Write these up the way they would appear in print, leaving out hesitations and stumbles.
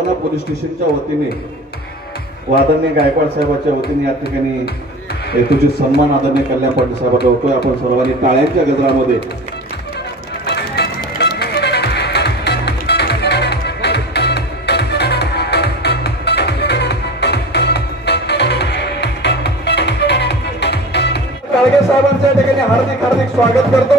कळवणा police स्टेशनच्या वतीने व आदरणीय गायकवाड साहेबांच्या वतीने या ठिकाणी हेतूची सन्मान आदरणीय कल्याण पाटील साहेबांचा होतोय। आपण सर्वांनी टाळ्यांच्या गजरामध्ये टाळगे साहेबांचं या ठिकाणी हार्दिक हार्दिक स्वागत करतो।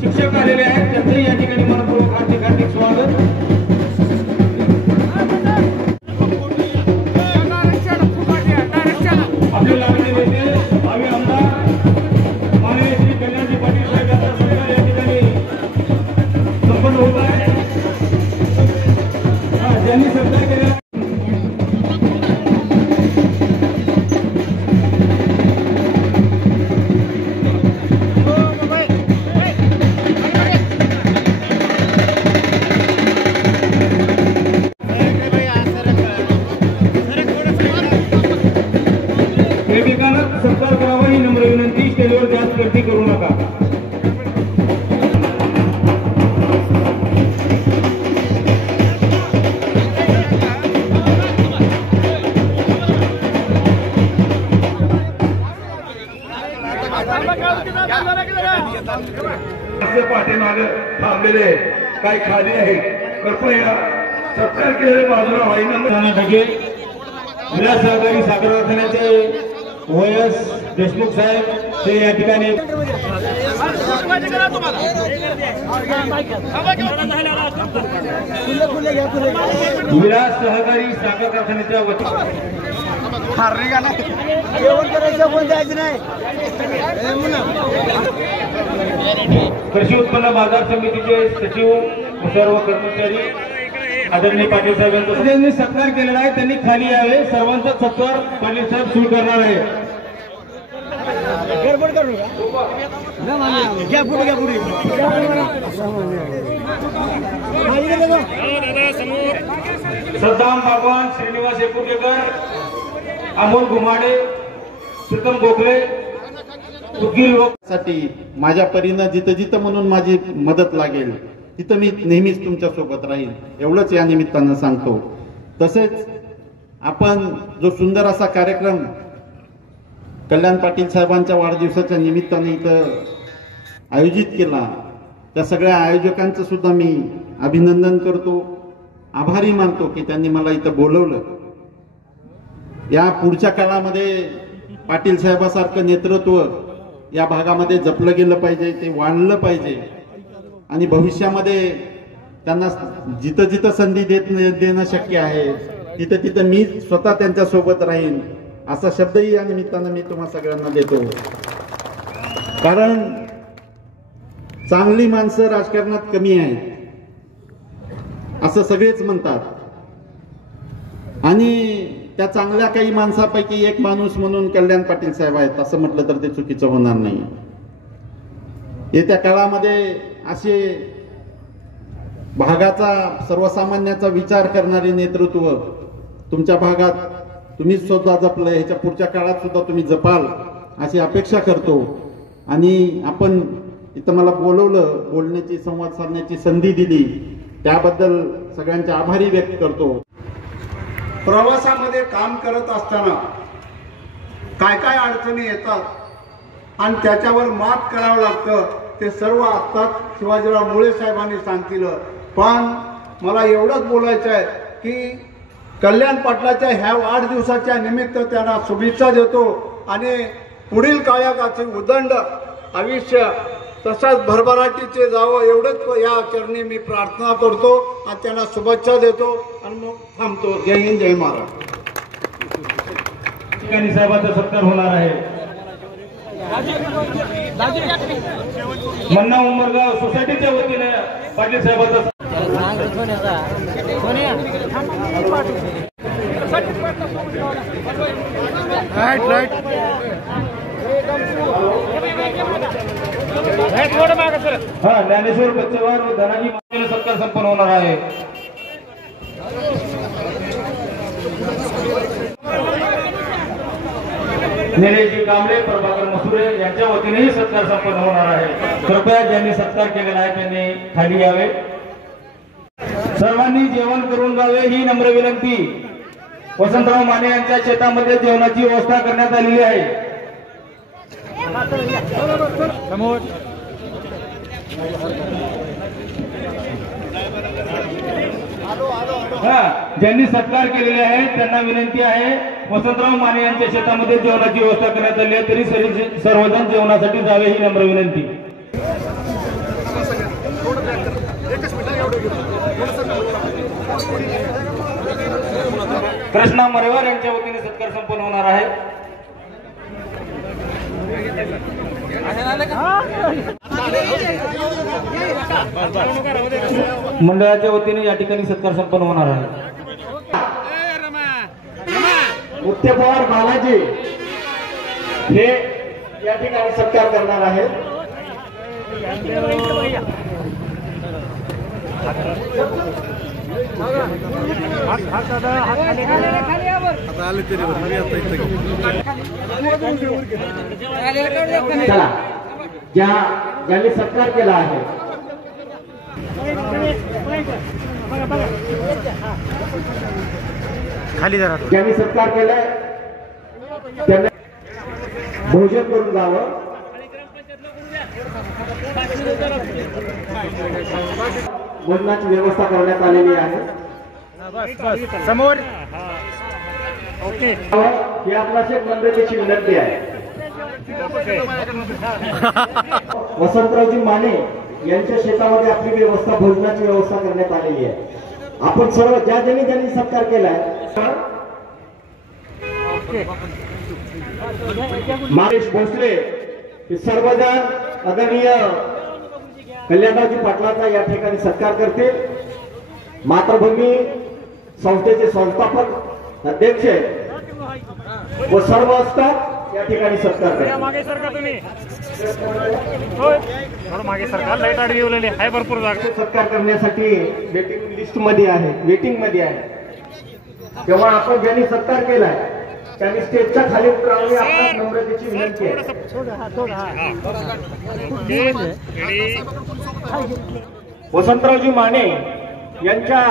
शिक्षक आलेले आहेत त्यांचे या ठिकाणी मनपूर्वक हार्दिक हार्दिक स्वागत। आपले लाडके नेते भावी आमदार माननीय श्री कल्याणजी पाटील साहेब यांचा सत्कार या ठिकाणी संपन्न होत आहे। ज्यांनी सत्कार केला सत्कार करावा ही नम्र विनंती। स्टेजवर जास्त गर्दी करू नका। पाठीमागे थांबलेले काही खाली आहेत, कृपया सत्कार केलेले बाजूला व्हाईना ढगे विलास सहकारी साखर कारखान्याचे OS देशमुख साहेब ते या ठिकाणी विलास सहकारी साखर कारखान्याच्या कृषी उत्पन्न बाजार समितीचे सचिव सर्व कर्मचारी आदरणीय पाटील साहेबांचा ज्यांनी सत्कार केलेला आहे त्यांनी खाली यावे। सर्वांचा सत्कार पाटील साहेब सुरू करणार आहे। सद्दाम भगवान, श्रीनिवास एकुर्केकर, अमोल घुमाडे, प्रीतम गोखले साठी माझ्या परीनं जिथं जिथं म्हणून माझी मदत लागेल तिथं मी नेहमीच तुमच्या सोबत राहील एवढंच या निमित्तानं सांगतो। तसेच आपण जो सुंदर असा कार्यक्रम कल्याण पाटील साहेबांच्या वाढदिवसाच्या निमित्ताने इथं आयोजित केला त्या सगळ्या आयोजकांचं सुद्धा मी अभिनंदन करतो, आभारी मानतो की त्यांनी मला इथं बोलवलं। या पुढच्या काळामध्ये पाटील साहेबांसारखं नेतृत्व या भागामध्ये जपलं गेलं पाहिजे, ते वाढलं पाहिजे आणि भविष्यामध्ये त्यांना जिथं जिथं संधी देणं शक्य आहे तिथं तिथं मी स्वतः त्यांच्या सोबत राहीन असा शब्दही या निमित्तानं मी तुम्हा सगळ्यांना देतो। कारण चांगली माणसं राजकारणात कमी आहेत असं सगळेच म्हणतात आणि त्या चांगल्या काही माणसापैकी एक माणूस म्हणून कल्याण पाटील साहेब आहेत असं म्हटलं तर ते चुकीचं होणार नाही। येत्या काळामध्ये असे भागाचा सर्वसामान्याचा विचार करणारे नेतृत्व तुमच्या भागात तुम्ही सुद्धा जपलं, ह्याच्या पुढच्या काळात सुद्धा तुम्ही जपाल अशी अपेक्षा करतो। आणि आपण इथं मला बोलवलं, बोलण्याची संवाद साधण्याची संधी दिली त्याबद्दल सगळ्यांचे आभारी व्यक्त करतो। प्रवासामध्ये काम करत असताना काय काय अडचणी येतात आणि त्याच्यावर मात करावं लागतं ते सर्व आत्ताच शिवाजीराव मुळे साहेबांनी सांगितलं। पण मला एवढंच बोलायचं आहे की कल्याण पाटलाच्या ह्या वाढदिवसाच्या निमित्त त्यांना शुभेच्छा देतो आणि पुढील काळाचे उदंड आयुष्य तसाच भरभराटीचे जावं एवढंच या चरणी मी प्रार्थना करतो आणि त्यांना शुभेच्छा देतो आणि मग थांबतो। जय हिंद, जय महाराष्ट्र। ठिकाणी साहेबांचा सत्कार होणार आहे। मन्ना उमरगाव सोसायटीच्या वतीने पाटील साहेबांचा ज्ञानेश्वर बच्चेवार व धनाजी मातेला सत्कार संपन्न होणार आहे. निलेशजी कांबळे, प्रभाकर मसुरे यांच्या वतीनेही सत्कार संपन्न होणार आहे. कृपया ज्यांनी सत्कार केलेला आहे त्यांनी खाली यावे. सर्वांनी जेवण करून जावे ही नम्र विनंती. वसंतराव माने यांच्या शेतामध्ये जेवणाची व्यवस्था करण्यात आलेली आहे. ज्यांनी सत्कार केलेले आहे त्यांना विनंती आहे, वसंतराव माने यांच्या शेतामध्ये जेवणाची व्यवस्था करण्यात आली आहे, तरी सर्वजण जेवणासाठी जावे ही नम्र विनंती. कृष्णा मरेवार यांच्या वतीने सत्कार संपन्न होणार आहे. मंडळाच्या वतीने या ठिकाणी सत्कार संपन्न होणार आहे. मुख्य पवार बालाजी हे या ठिकाणी सत्कार करणार आहेत. चला, ज्यांनी सत्कार केला आहे खाली जरा, ज्यांनी सत्कार केलाय त्यांना भोजन करून जावं. भोजनाची व्यवस्था करण्यात आलेली आहे. समोर ही आपला शेत मंडळीची विनंती आहे. वसंतरावजी माने यांच्या शेतामध्ये आपली व्यवस्था, भोजनाची व्यवस्था करण्यात आलेली आहे. आपण सर्व ज्यांनी सत्कार केलाय, माणेश भोसले हे सर्वजण आदरणीय कल्याणरावजी पाटलांचा या ठिकाणी सत्कार करते. मातृभूमी संस्थेचे संस्थापक अध्यक्ष व सर्व असतात या ठिकाणी सत्कार करते. भरपूर जागा सत्कार करण्यासाठी वेटिंग लिस्ट मध्ये आहे, वेटिंग मध्ये आहे. तेव्हा आपण ज्यांनी सत्कार केलाय त्यांनी स्टेजच्या खाली उतरावे, आपल्या नम्रतेची विनंती आहे. वसंतरावजी माने यांच्या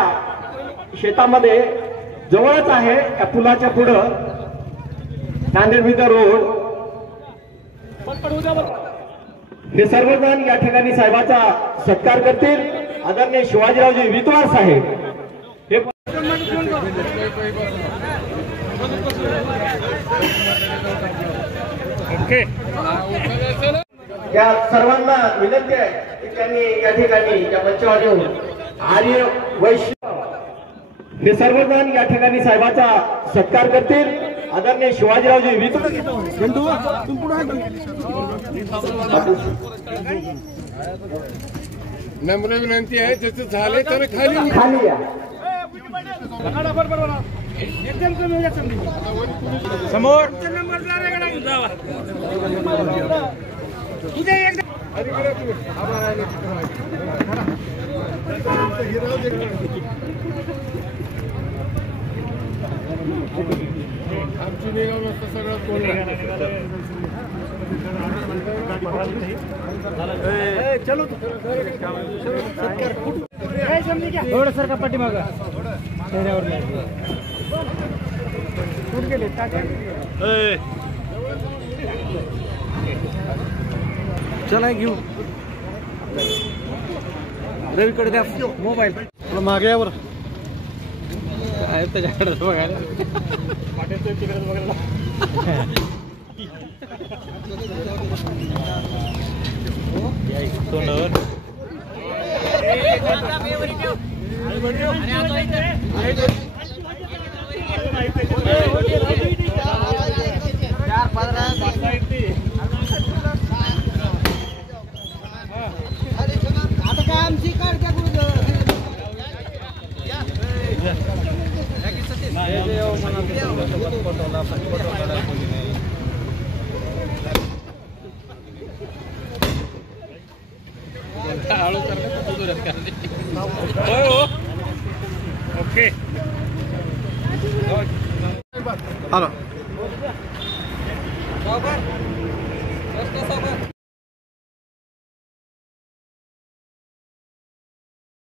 शेतामध्ये जवळच आहे, या पुलाच्या पुढं नांदेड बिदर रोड. हे सर्वजण या ठिकाणी साहेबाचा सत्कार करतील. आदरणीय शिवाजीरावजी विद्वार साहेब हे या सर्वांना विनंती आहे की त्यांनी या ठिकाणी या मंचावर येऊन आर्य वैश्य हे सर्वजण या ठिकाणी साहेबाचा सत्कार करतील. आदरणीय शिवाजीरावजी विद्वार नम्र विनंती आहे, त्याचं झाले तर खाली खाली या. समोर आमची निगाव नसतं सगळं कोण थोडं सर का पाठीमाग चेहऱ्यावर चला घेऊ. रवीकडे द्या मोबाईल, मागे यावर आहे त्याच्याकडे बघायला. तोंडावर हळू ओके हॅलो